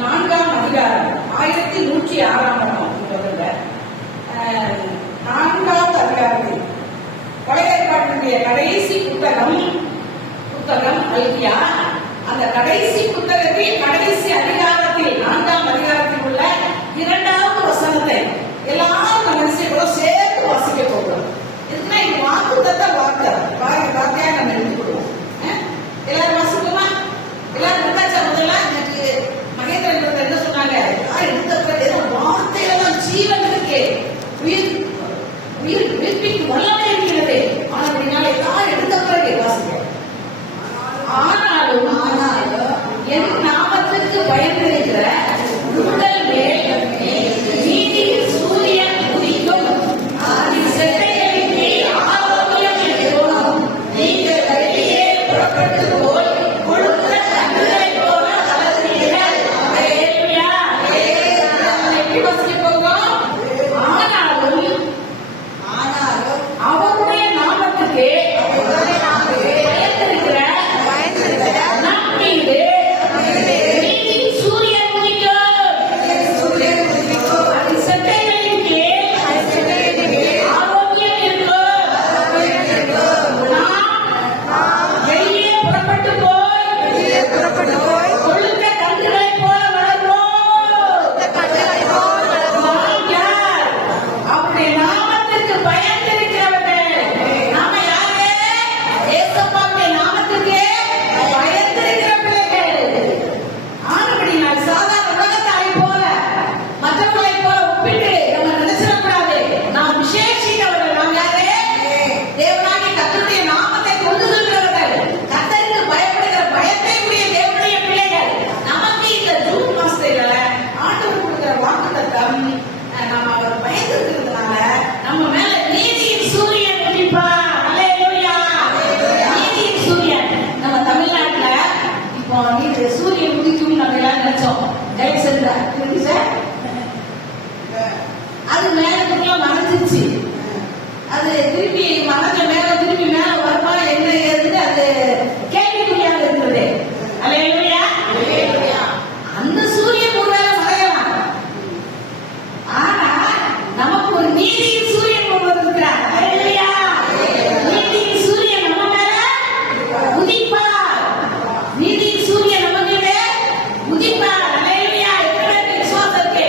4ஆம் அதிகாரம் 1106 4வது அதிகாரத்தில் பழைய ஏற்பாட்டினுடைய கடைசி புத்தகம் மல்கியா. அந்த கடைசி புத்தகத்தில் கடைசி அதிகாரத்தில் 4ஆம் அதிகாரத்தில் உள்ள 2வது வசனத்தை எல்லாரும் நம்ம சேர்த்து வாசிக்க போகிறோம். இதுனா இது வாக்குத்தத்த வார்த்தை வார்த்தையா நம்ம எடுத்துக்கொள்வோம். எல்லாரும் வாசிப்போமா? எல்லாரும் எடுத்தாச்சா? முதல்ல எனக்கு மகேந்திரன் என்ன சொன்னாங்க, எடுத்த வார்த்தையில தான் ஜீவன் இருக்கு, உயிர்ப்பிக்கு வல்லமை இருக்கிறது. அப்படினால எல்லாரும் எடுத்த பிறகு வாசிக்க. ஆனாலும் என் நாமத்திற்கு பயந்திருக்கிற உங்கள் மேல் நீதியின் சூரியன் உதிக்கும், செட்டைகளின் மேல் ஆரோக்கியம் இருக்கும். நீங்கள் வெளியே புறப்பட்டு போய் கொழுத்த கண்களை போல வளர்கிறீர்கள். எப்படி வசிக்க போகும்? ஆனாலும் அவருடைய நாமத்துக்கு பயந்திருக்கிற நம் மீது நீதியின் சூரியன் உதிக்கும். அதன் செட்டைகளின் மேல் ஆரோக்கியம் இருக்கும். நாம் வெளியே புறப்பட்டு போய் கொழுத்த கன்றுகளை போல வளர்வோம். அவருடைய நாமத்திற்கு பயந்திருக்கிறவர்கள். நாம யாரு? ஏசப்பாவுடைய நாமத்திற்கு பயந்திருக்கிற பிள்ளைகள். ஆனபடி நான் சாதாரண உலகத்தாரை போல மற்றவர்களை போல ஒப்பிட்டு நம்ம நினைச்சிடக்கூடாது. நாம் விசேஷித்தவர்கள். நாம் யாரு? தேவனாகிய கர்த்தருடைய நாமத்தை கொண்டு செல்கிறவர்கள். கர்த்தருக்கு பயப்படுகிற பயத்தை உடைய தேவனுடைய பிள்ளைகள். நமக்கு இந்த ஜூன் மாசத்துல ஆண்டவர் கொடுக்கிற வாக்குத்தத்தம், நம்ம அவர் பயந்திருக்கிறதுனால நம்ம மேல நீதியின் சூரியன் உதிப்பார். அல்லேலூயா. நீதியின் சூரியன். நம்ம தமிழ்நாட்டுல இப்போ நீதி சூரியன் உதிக்கும் நம்ம எல்லாம் நினைச்சோம். ஜெயசந்திரன் அது மேல மறைஞ்சிருச்சு. அது திருப்பி மறைஞ்ச மேல திருப்பி மேல வருமா என்ன ஏதுன்னு அது கேள்விக்குறியாக இருக்கிறது. அல்லேலூயா. அந்த சூரியன் ஒருவேளை மறையலாம். ஆனா நமக்கு ஒரு நீதியின் சூரியன் ஒருவர் இருக்கிறார். அல்லேலூயா. நீதியின் சூரியன் நம்ம மேல உதிப்பார். நீதியின் சூரியன் நம்ம மேல உதிப்பார். அல்லேலூயா. எத்தனை விசுவாசம் இருக்கு?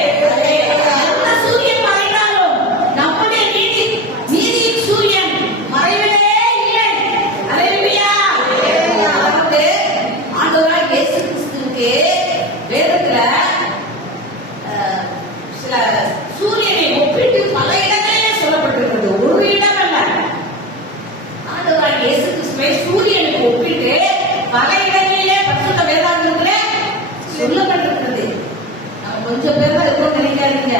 எந்த சூரியன் மறைந்தாலும் நம்முடைய நீதியின் சூரியன் மறைவதே இல்லை. அல்லேலூயா. அதாவது ஆண்டவராகிய இயேசு கிறிஸ்துவுக்கு வேதத்துல சில சூரியனை ஒப்பிட்டு பல இடங்களிலே சொல்லப்பட்டிருக்கிறது. ஒரு இடம் அல்ல. ஆண்டவராகிய இயேசு கிறிஸ்துவை சூரியனுக்கு ஒப்பிட்டு பல இடங்களிலே பரிசுத்த வேதாகமத்திலே சொல்லப்பட்டிருக்கிறது. நம்ம கொஞ்சம் பேர் தான் எப்போ நினைக்காதீங்க.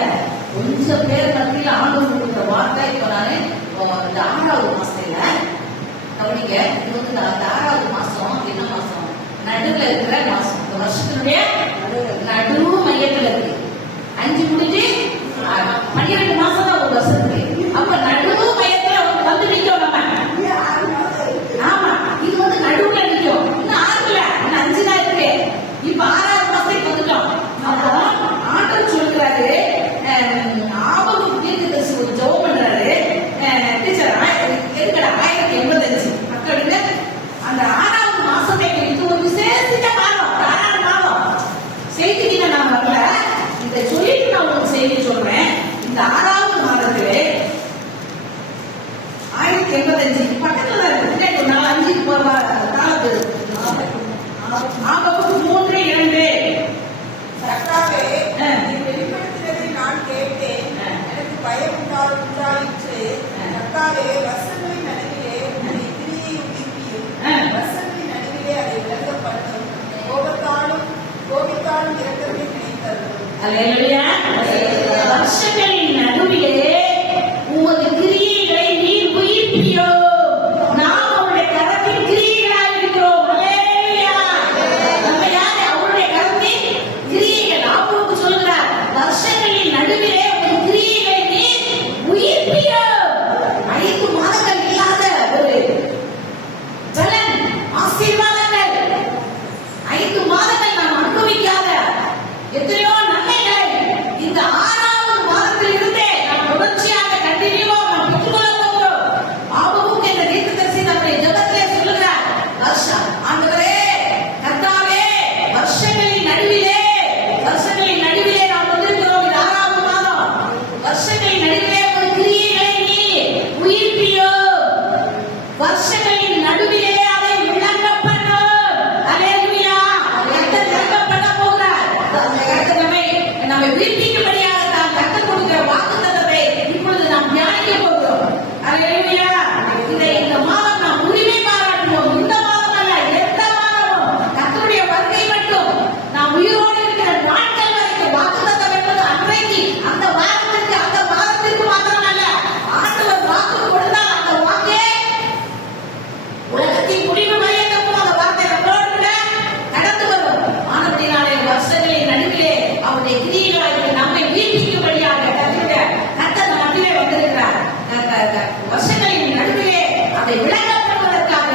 கொஞ்சம் பேர் மத்தியில் ஆண்டவர் கொடுத்த வார்த்தை. இப்போ நான் இந்த 6வது மாசத்துல கவனிங்க. இது வந்து இந்த 6வது மாசம் என்ன மாசம்? நடுவில் இருக்கிற மாசம். இந்த வருஷத்தினுடைய நடு மையத்தில் இருக்கு. 5 முடிஞ்சு 12 மாசம் தான் ஒரு வருஷத்துக்கு. அப்ப நடு மையத்துல வந்து நிற்கும் நம்ம. ஆமா, இது வந்து நடுவுல நிற்கும். இன்னும் 6ல இன்னும் 5 தான் இருக்கு. இப்ப 6வது மாசத்துக்கு வந்துட்டோம். அப்போ ஆண்டவர் சொல்றாரு, ஆபத்து தீர்க்கதரிசி ஒரு ஜெபம் பண்றாரு. டீச்சர் எதுக்கடா 1085 மக்களுக்கு அந்த 6வது மாசத்தை குறித்து ஒரு விசேஷித்த மாதம். 6வது மாதம் செய்திக்கு நான் வரல. இதை சொல்லிட்டு நான் உங்களுக்கு செய்தி சொல்றேன். இந்த 6வது மாதத்திலே 1085 பக்கத்துல இருக்கு. 4-5 போற காலத்து ஆபத்து 3:2 கர்த்தாவே, நீ வெளிப்படுத்தினதை நான் கேட்டேன். எனக்கு பயம் உண்டாயிற்று. கர்த்தாவே, வருஷங்களின் நடுவிலே உன்னுடைய கிரியை உயிர்ப்பியும் வருஷங்களின் நடுவிலே அதை விளங்கப்படும். கோபித்தாலும் இரக்கமே கிடைத்தரும். அல்லேலூயா. வருஷங்களின் நடுவிலே உமது கிரியைகளை நீர் உயிர்ப்பியோ. நாம் அவருடைய கரத்தின் கிரியைகளாக இருக்கிறோம். அல்லேலூயா. நம்ம யாரு? அவருடைய கரத்தின் கிரியைகள். அவருக்கு சொல்கிறார், வருஷங்களின் நடுவிலே உமது கிரியைகளை நீர் உயிர்ப்பியோ. 5 மாதங்கள் இல்லாத ஒரு பலன், ஆசீர்வாதங்கள் 5 மாதங்கள் நாம் அனுபவிக்காத வீட்டின்படியாக தான் கற்றுக் கொடுக்கிற வாக்குத்தத்தத்தை இப்பொழுது நாம் தியானிக்க போகிறோம். அல்லேலூயா. இந்த மாதம் நாம் உரிமை பாராட்டுவோம். இந்த மாதம் அல்ல, எந்த மாதமும் கர்த்தருடைய வருகை மட்டும் நாம் உயிரோடு இருக்கிற நாட்கள் வரைக்கும் வாக்குத்தத்தம் என்பது அன்றைக்கு அந்த வாரத்திற்கு அந்த மாதத்திற்கு மாத்திரமல்ல. ஆண்டவர் வாக்கு கொடுத்தால் அந்த வாக்கே உலகத்தின் முடிவு வரைக்கும் அந்த வார்த்தை நம்மோடு கூட கடந்து வரும். ஆனதினாலே வருஷங்களின் நடுவிலே அவருடைய கிரியைகளால் நம்மை வீட்டிக்கும்படியாக கர்த்தர் நம் மத்தியிலே வந்திருக்கிறார். வருஷங்களின் நடுவிலே அதை விளங்கப்படுவதற்காக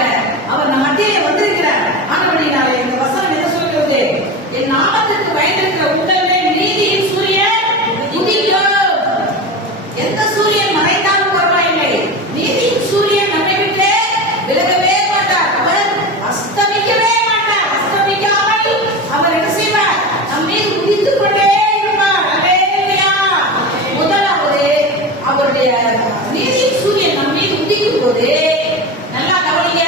அவர் நம் மத்தியிலே வந்திருக்கிறார். ஆனதினாலே இந்த வசனம் என்ன சொல்கிறது? என் நாமத்திற்கு பயந்திருக்கிற உங்கள் மேல் நீதியின் சூரியன் உதிக்கும். எந்த சூரியன் மறைத்தாலும் பரவாயில்லை, நீதியின் சூரியன் நம்மை விட்டு விலகவே மாட்டார். அவர் அஸ்தமிக்கவே மாட்டார். அஸ்தமிக்காமல் அவர் என்ன செய்வார்? நம் மீது உதித்துக் கொண்டே இருப்பார். அல்லேலூயா. முதலாவது அவருடைய நீதியின் சூரியன் நம் மீது உதிக்கும் போது நல்லா கவனிங்க.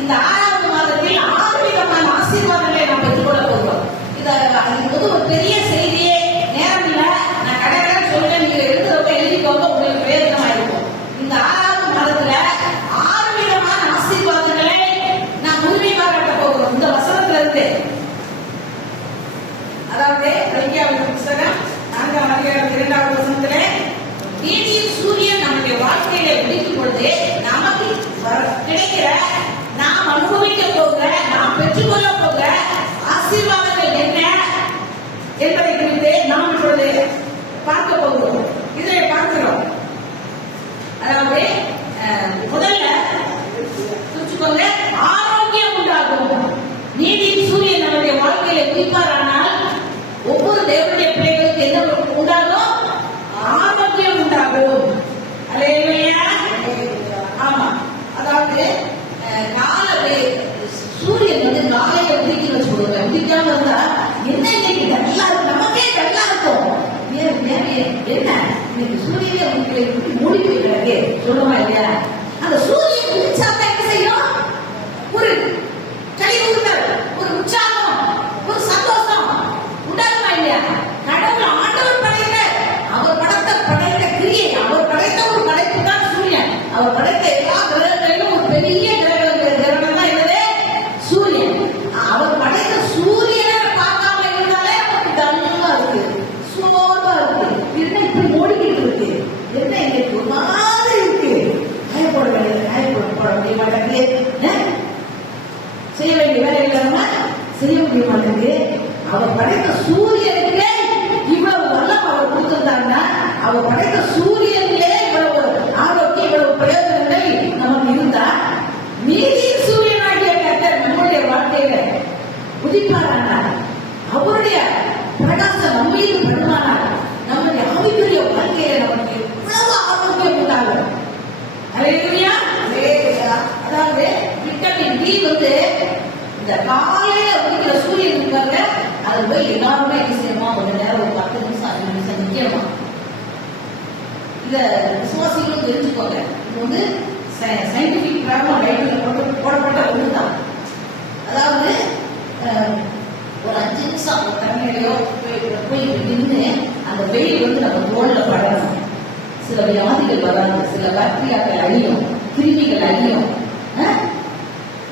இந்த 6வது மாதத்தில் 6 விதமான ஆசீர்வாதங்களை நாம் பெற்றுக்கொள்ள போகிறோம். இது ஒரு பெரிய செய்தியே. நேரம் இல்ல, நான் கடைகளை சொல்றேன். நீங்க எழுதுறப்ப எழுதிக்கோங்க, உங்களுக்கு பிரயோஜனமா இருக்கும். இந்த 6வது மாதத்துல 6 விதமான ஆசீர்வாதங்களை நாம் உரிமை பாராட்ட போகிறோம். இந்த வசனத்துல இருந்து, அதாவது கலிக்கியாவின் புத்தகம் 4ஆம் அதிகாரம் 2வது வசனத்திலே, நீதியின் சூரியன் நம்முடைய வாழ்க்கையில உதிக்கும் பொழுது நமக்கு கிடைக்கிற, நாம் அனுபவிக்க போகிற, நாம் பெற்றுக்கொள்ள போகிற ஆசீர்வாதங்கள் என்ன என்பதை குறித்து நாம் இப்பொழுது பார்க்க போகிறோம். இதை பார்க்கிறோம். அதாவது முதல்ல குறிச்சுக்கோங்க, ஆரோக்கியம் உண்டாகும். நீதியின் சூரியன் நம்முடைய வாழ்க்கையில உதிப்பாரானால் ஒவ்வொரு தேவனுடைய பிள்ளைகளுக்கு என்ன உண்டாகும்? ஆரோக்கியம் உண்டாகும். அல்லேலூயா. ஆமா, அதாவது சூரியன் வந்து காலையில உதிக்க வச்சு கொடுங்க. உதிக்காம இருந்தா என்ன இன்னைக்கு நல்லா இருக்கும், நமக்கே நல்லா இருக்கும். என்ன இன்னைக்கு சூரியனே உங்களுக்கு மூடி போய் கிடக்கு சொல்லுமா இல்லையா? அந்த சூரியன் உதிச்சாதான் என்ன செய்யும்? ஒரு கழிவுறுதல், ஒரு உற்சாகம், ஒரு சந்தோஷம் உண்டாகுமா இல்லையா? கடவுள் ஆண்டவர் படைத்த, அவர் படைத்த கிரியை, அவர் படைத்த ஒரு படைப்பு தான் சூரியன். அவர் படைத்த எல்லா கிரகங்களிலும் ஒரு பெரிய கிரகம் தான் என்னது? சூரியன். அவர் படைத்த சூரியனை பார்க்காம இருந்தாலே நமக்கு டல்லா இருக்கு, சோர்வா இருக்கு. என்ன இப்படி ஓடிக்கிட்டு இருக்கு? என்ன இன்னைக்கு ஒரு மாதிரி இருக்கு? காயப்போட வேண்டியது போட முடிய மாட்டேங்குது. செய்ய வேண்டிய வேலை இல்லாம செய்ய முடிய மாட்டேங்குது. அவர் படைத்த சூரியனுக்கு இவ்வளவு வல்லம் அவர் கொடுத்திருந்தாங்கன்னா, அவர் படைத்த சூரியனிலே இவ்வளவு ஆரோக்கியம், இவ்வளவு பிரயோஜனங்கள் நமக்கு இருந்தா, நீதியின் சூரியனாகிய கர்த்தர் நம்முடைய வாழ்க்கையில உதிப்பாரானால், அவருடைய பிரகாசம் நம்ம மீது படுமானால், நம்முடைய ஆவிக்குரிய வாழ்க்கையில நமக்கு இவ்வளவு ஆரோக்கியம் உண்டாகும். அல்லேலூயா. அதாவது விட்டமின் டி வந்து இந்த காலையில உதிக்கிற சூரியன் இருக்காங்க, அது போய் எல்லாருமே என்ன செய்யணுமா? ஒரு நேரம் ஒரு 10 நிமிஷம் 5 நிமிஷம் நிக்கணுமா? இத விசுவாசிகளும் தெரிஞ்சுக்கோங்க. இது வந்து சயின்டிபிக் ப்ராப்ளம் லைஃப்ல போடப்பட்ட ஒண்ணுதான். அதாவது ஒரு 5 நிமிஷம் ஒரு தண்ணியிலையோ போய் நின்று அந்த வெயில் வந்து நம்ம தோல்ல படணும். சில வியாதிகள் வராது, சில பாக்டீரியாக்கள் அழியும், கிருமிகள் அழியும்.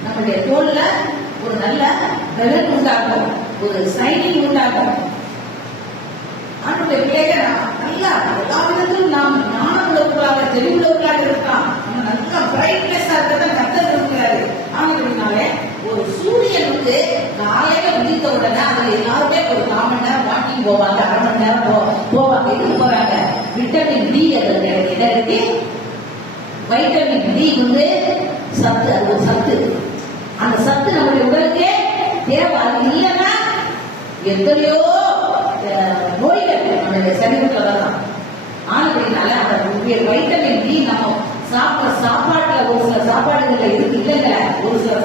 நம்முடைய தோல்ல ஒரு நல்ல பலன் உண்டாகும், ஒரு சைனிங் உண்டாகும். ஆண்டுடைய பிள்ளைகள் நல்லா எல்லா விதத்திலும் நாம் ஞானம் உள்ளவர்களாக, தெளிவுள்ளவர்களாக இருக்கலாம். நம்ம நல்லா பிரைட்னஸா இருக்கிறத கர்த்தர் இருக்கிறாரு. ஆனதுனாலே ஒரு சூரியன் வந்து காலையில உதித்த உடனே அதுல எல்லாருமே ஒரு 4 மணி நேரம் வாக்கிங் போவாங்க, 1/2 மணி நேரம் போவாங்க. எதுக்கு போறாங்க? விட்டமின் டி அதுல என்ன இருக்கு? வைட்டமின் டி வந்து சத்து, அது ஒரு சத்து. அந்த சத்து நம்முடைய உடலுக்கு தேவை. அது இல்லைன்னா எத்தனையோ நோய்கள் நம்முடைய சரீரத்துல வரலாம். ஆனதுனால அந்த வைட்டமின் டி நம்ம சாப்பிட்ற சாப்பாட்டுல ஒரு சில சாப்பாடுகள்ல இருக்கு, இல்லைங்க ஒரு சில